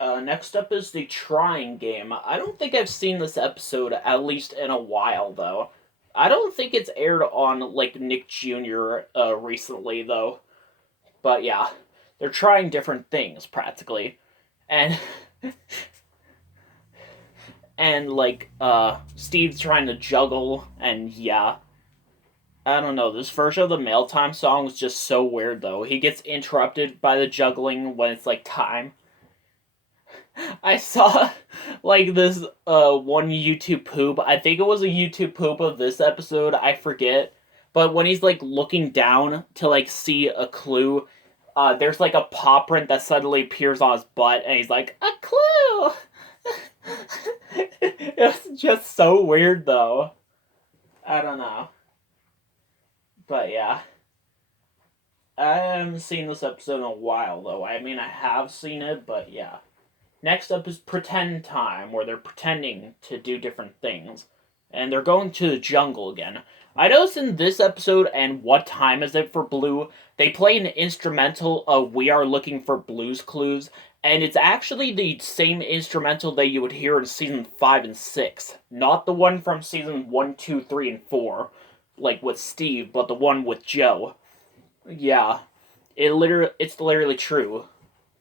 Next up is the Trying Game. I don't think I've seen this episode, at least in a while, though. I don't think it's aired on, like, Nick Jr. Recently, though. But yeah, they're trying different things, practically. And, Steve's trying to juggle, and yeah. I don't know, this version of the Mail Time song is just so weird, though. He gets interrupted by the juggling when it's, like, time. I saw like this one YouTube poop. I think it was a YouTube poop of this episode. I forget. But when he's like looking down to like see a clue, there's like a paw print that suddenly appears on his butt, and he's like, "A clue." It's just so weird, though. I don't know, but yeah, I haven't seen this episode in a while, though. I mean, I have seen it, but yeah. Next up is Pretend Time, where they're pretending to do different things. And they're going to the jungle again. I noticed in this episode and What Time Is It for Blue, they play an instrumental of We Are Looking for Blues Clues, and it's actually the same instrumental that you would hear in season 5 and 6. Not the one from season 1, 2, 3, and 4, like with Steve, but the one with Joe. Yeah, it's literally true.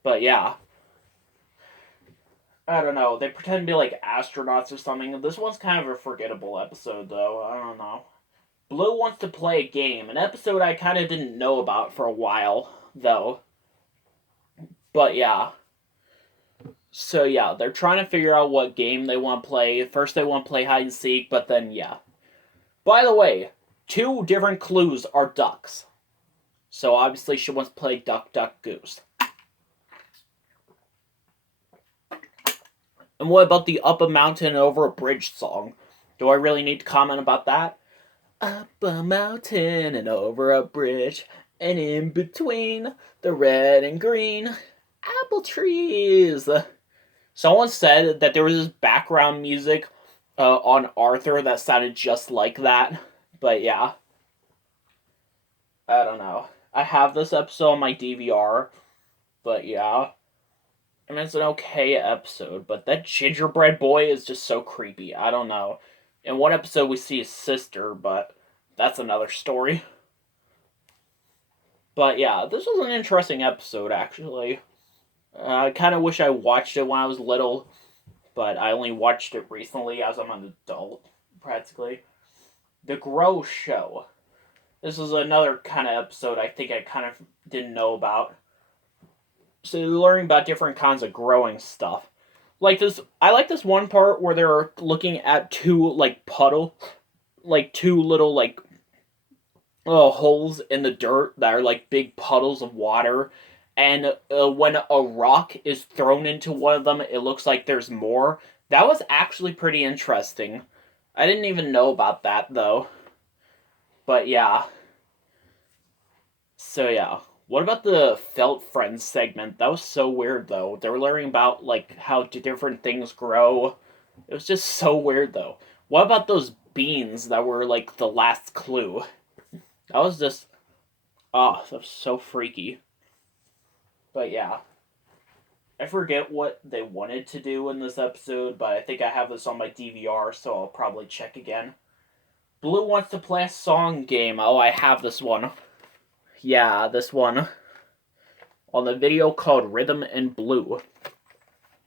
But yeah. I don't know. They pretend to be like astronauts or something. This one's kind of a forgettable episode, though. I don't know. Blue wants to play a game, an episode I kind of didn't know about for a while, though. But yeah. So yeah, they're trying to figure out what game they want to play. First, they want to play hide and seek, but then yeah. By the way, two different clues are ducks. So obviously, she wants to play Duck, Duck, Goose. And what about the Up a Mountain and Over a Bridge song? Do I really need to comment about that? Up a mountain and over a bridge, and in between the red and green apple trees. Someone said that there was this background music on Arthur that sounded just like that. But yeah, I don't know. I have this episode on my DVR, but yeah. And it's an okay episode, but that gingerbread boy is just so creepy. I don't know. In one episode, we see his sister, but that's another story. But yeah, this was an interesting episode, actually. I kind of wish I watched it when I was little, but I only watched it recently as I'm an adult, practically. The Grow Show. This is another kind of episode I think I kind of didn't know about. So learning about different kinds of growing stuff. Like this, I like this one part where they're looking at two two little holes in the dirt that are like big puddles of water, and when a rock is thrown into one of them, it looks like there's more. That was actually pretty interesting. I didn't even know about that though. But yeah. So yeah. What about the Felt Friends segment? That was so weird though. They were learning about like how different things grow. It was just so weird though. What about those beans that were like the last clue? That was just that was so freaky. But yeah. I forget what they wanted to do in this episode, but I think I have this on my DVR, so I'll probably check again. Blue wants to play a song game. Oh, I have this one. Yeah, this one. On the video called Rhythm and Blue.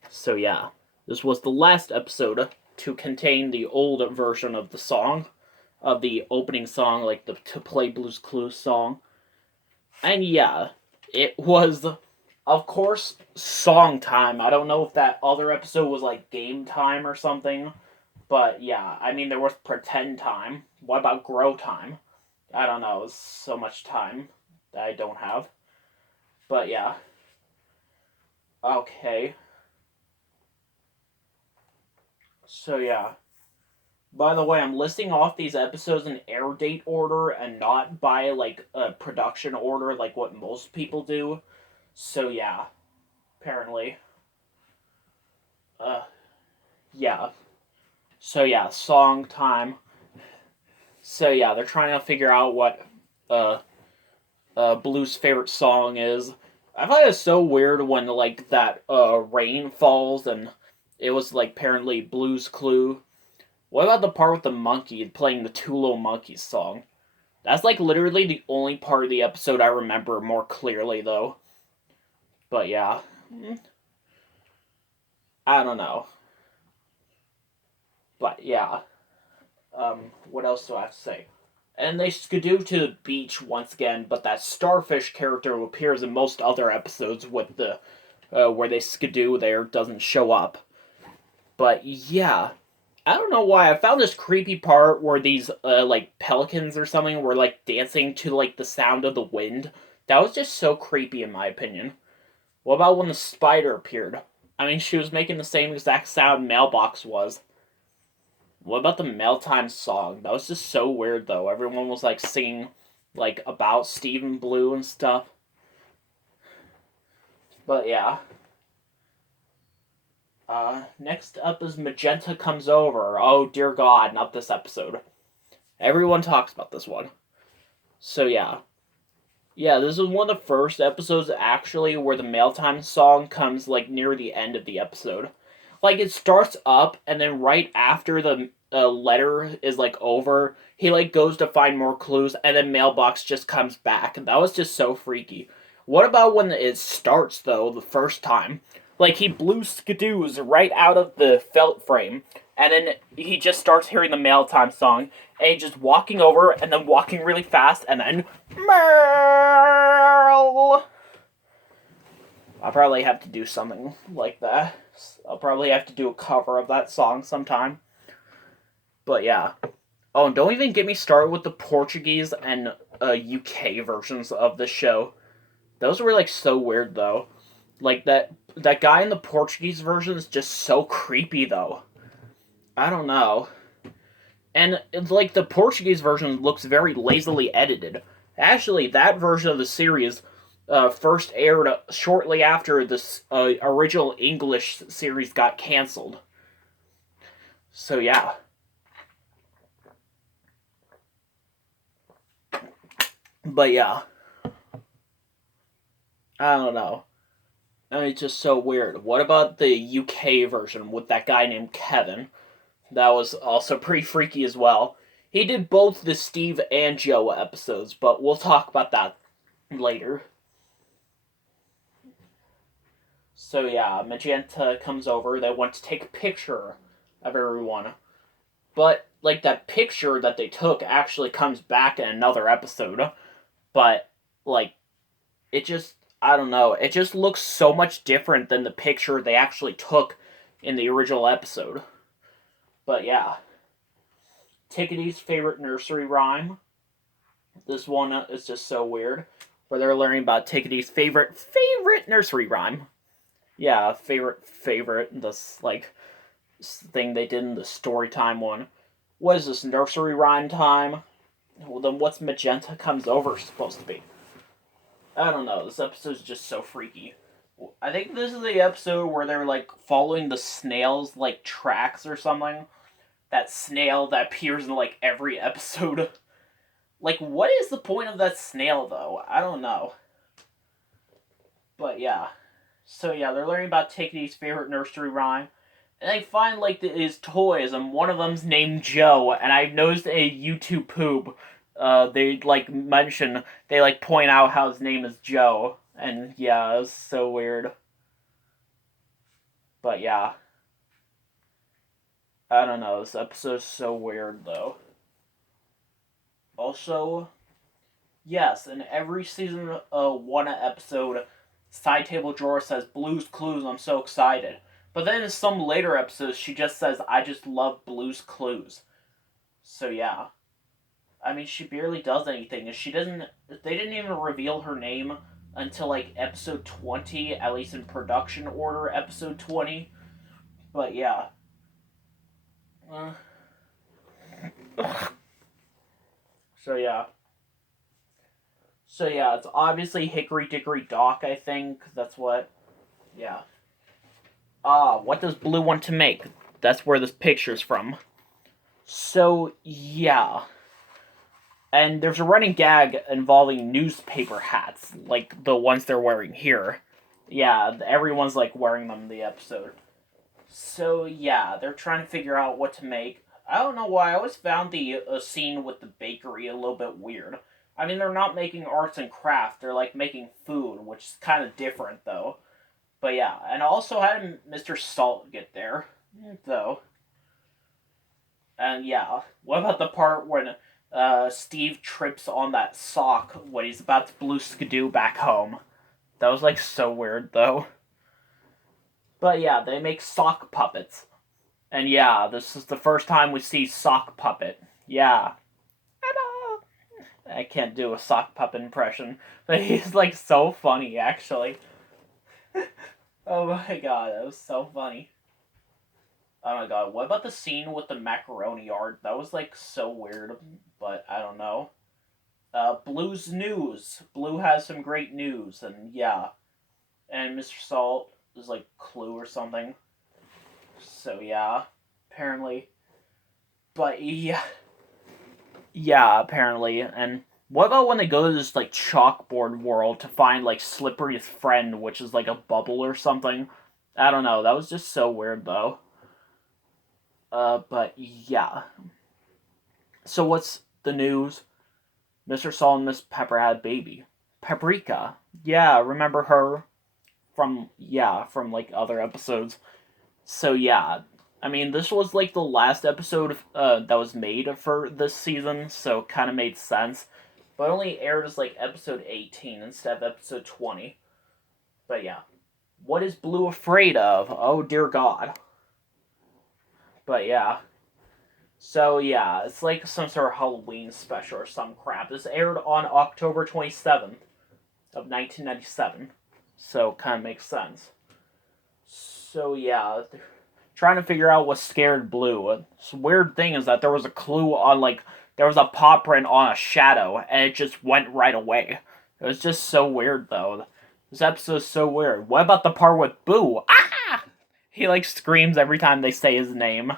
So yeah, this was the last episode to contain the old version of the song, of the opening song, like the To Play Blues Clues song. And yeah, it was, of course, song time. I don't know if that other episode was like game time or something, but yeah, I mean, there was pretend time. What about grow time? I don't know, it's so much time that I don't have. But yeah. Okay. So yeah. By the way, I'm listing off these episodes in air date order and not by like a production order like what most people do. So yeah, apparently. Uh yeah. So yeah, song time. So yeah, they're trying to figure out what uh Blue's favorite song is. I thought it was so weird when like that rain falls and it was like apparently Blue's Clue. What about the part with the monkey playing the Two Little Monkeys song? That's like literally the only part of the episode I remember more clearly though. But yeah, I don't know. But yeah, what else do I have to say? And they skidoo to the beach once again, but that starfish character who appears in most other episodes with the where they skidoo there doesn't show up. But yeah, I don't know why I found this creepy part where these like pelicans or something were like dancing to like the sound of the wind. That was just so creepy in my opinion. What about when the spider appeared? I mean, she was making the same exact sound Mailbox was. What about the Mailtime song? That was just so weird though. Everyone was like singing like about Stephen Blue and stuff. But yeah. Next up is Magenta Comes Over. Oh dear God, not this episode. Everyone talks about this one. So yeah. Yeah, this is one of the first episodes actually where the Mailtime song comes like near the end of the episode. Like it starts up and then right after the letter is like over, he like goes to find more clues and then Mailbox just comes back. And that was just so freaky. What about when it starts though the first time? Like he blew skidoos right out of the felt frame and then he just starts hearing the Mailtime song and he's just walking over and then walking really fast and then Merle. I'll probably have to do something like that. I'll probably have to do a cover of that song sometime. But yeah. Oh, and don't even get me started with the Portuguese and UK versions of the show. Those were like so weird though. Like that guy in the Portuguese version is just so creepy though. I don't know. And like the Portuguese version looks very lazily edited. Actually, that version of the series first aired shortly after the original English series got canceled. So yeah, but yeah, I don't know. I mean, it's just so weird. What about the UK version with that guy named Kevin? That was also pretty freaky as well. He did both the Steve and Joe episodes, but we'll talk about that later. So yeah, Magenta comes over. They want to take a picture of everyone, but like that picture that they took actually comes back in another episode. But like it just, I don't know. It just looks so much different than the picture they actually took in the original episode. But yeah, Tickety's favorite nursery rhyme. This one is just so weird, where they're learning about Tickety's favorite nursery rhyme. Yeah, favorite. This like thing they did in the story time one. What is this, nursery rhyme time? Well, then what's Magenta Comes Over supposed to be? I don't know. This episode's just so freaky. I think this is the episode where they're like following the snail's like tracks or something. That snail that appears in like every episode. Like, what is the point of that snail though? I don't know. But yeah. So yeah, they're learning about Tickety's favorite nursery rhyme. And they find like his toys, and one of them's named Joe. And I noticed a YouTube poop. They like mention, they like point out how his name is Joe, and yeah, it was so weird. But yeah, I don't know. This episode's so weird though. Also, yes, in every season one episode, Side Table Drawer says Blue's Clues. I'm so excited. But then in some later episodes, she just says, I just love Blue's Clues. So yeah. I mean, she barely does anything. And she doesn't. They didn't even reveal her name until like episode 20, at least in production order, episode 20. But yeah. Uh, so yeah. So yeah, it's obviously Hickory Dickory Dock, I think. That's what. Yeah. What does Blue want to make? That's where this picture's from. So, yeah. And there's a running gag involving newspaper hats, like the ones they're wearing here. Yeah, everyone's like wearing them in the episode. So yeah, they're trying to figure out what to make. I don't know why. I always found the scene with the bakery a little bit weird. I mean, they're not making arts and craft; they're like making food, which is kind of different though. But yeah, and also how did Mr. Salt get there, though? And yeah, what about the part when Steve trips on that sock when he's about to blue skidoo back home? That was like so weird though. But yeah, they make sock puppets. And yeah, this is the first time we see sock puppet. Yeah. I can't do a sock puppet impression, but he's like so funny actually. Oh my god, that was so funny. Oh my god, what about the scene with the macaroni art? That was like so weird, but I don't know. Blue's news. Blue has some great news, and yeah. And Mr. Salt is like Clue or something. So yeah, apparently. But yeah, yeah, apparently. And what about when they go to this like chalkboard world to find like Slippery's friend, which is like a bubble or something? I don't know. That was just so weird though. But yeah. So what's the news? Mr. Salt and Miss Pepper had a baby. Paprika. Yeah, remember her from like other episodes. So yeah, I mean this was like the last episode that was made for this season, so kind of made sense. But it only aired as like episode 18 instead of episode 20. But yeah, what is Blue afraid of? Oh dear God. But yeah. So yeah, it's like some sort of Halloween special or some crap. This aired on October 27th of 1997. So kind of makes sense. So yeah, trying to figure out what scared Blue. The weird thing is that there was a clue on like there was a paw print on a shadow and it just went right away. It was just so weird though. This episode's so weird. What about the part with Boo? Ah! He like screams every time they say his name.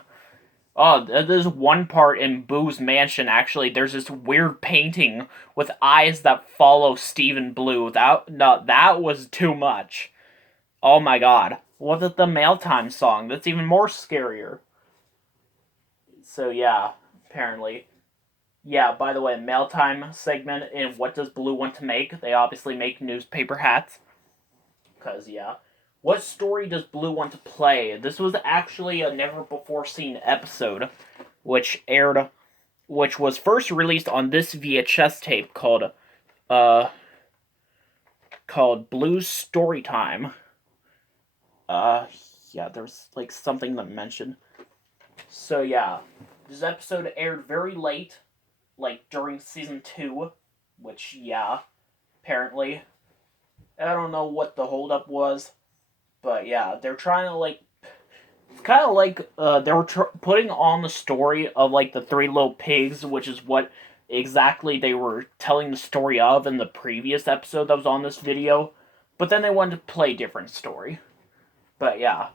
Oh, there's one part in Boo's mansion actually. There's this weird painting with eyes that follow Stephen Blue. That was too much. Oh my god. What is the mail time song? That's even more scarier. So yeah, apparently. Yeah, by the way, mail time segment in What Does Blue Want to Make? They obviously make newspaper hats. Cause yeah. What story does Blue want to play? This was actually a never before seen episode, which was first released on this VHS tape uh called Blue's Story Time. Uh, yeah, there's like something that mentioned. So yeah, this episode aired very late, like during season 2, which yeah, apparently I don't know what the holdup was, but yeah, they're trying to like. It's kind of like they were putting on the story of like the Three Little Pigs, which is what exactly they were telling the story of in the previous episode that was on this video, but then they wanted to play a different story. But yeah,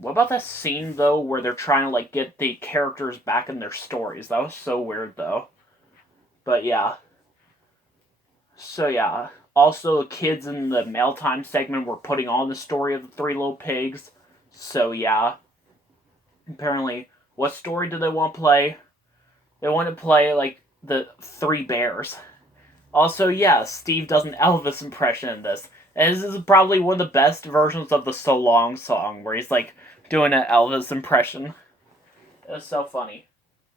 what about that scene though where they're trying to like get the characters back in their stories? That was so weird though. But yeah. So yeah. Also the kids in the mail time segment were putting on the story of the Three Little Pigs. So yeah. Apparently, what story do they want to play? They want to play like the Three Bears. Also, yeah, Steve does an Elvis impression in this. And this is probably one of the best versions of the So Long song, where he's like doing an Elvis impression. It was so funny.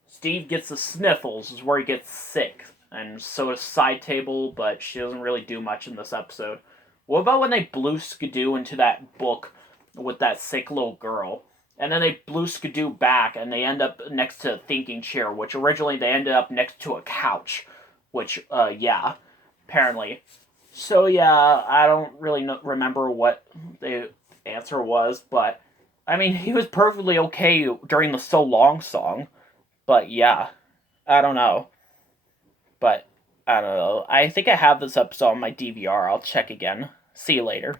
Steve gets the sniffles, is where he gets sick. And so does Side Table, but she doesn't really do much in this episode. What about when they blew Skidoo into that book with that sick little girl? And then they blew Skidoo back, and they end up next to a thinking chair, which originally they ended up next to a couch. Which, yeah, apparently. So yeah, I don't really remember what the answer was, but I mean, he was perfectly okay during the So Long song. But yeah, I don't know. But I don't know. I think I have this episode on my DVR. I'll check again. See you later.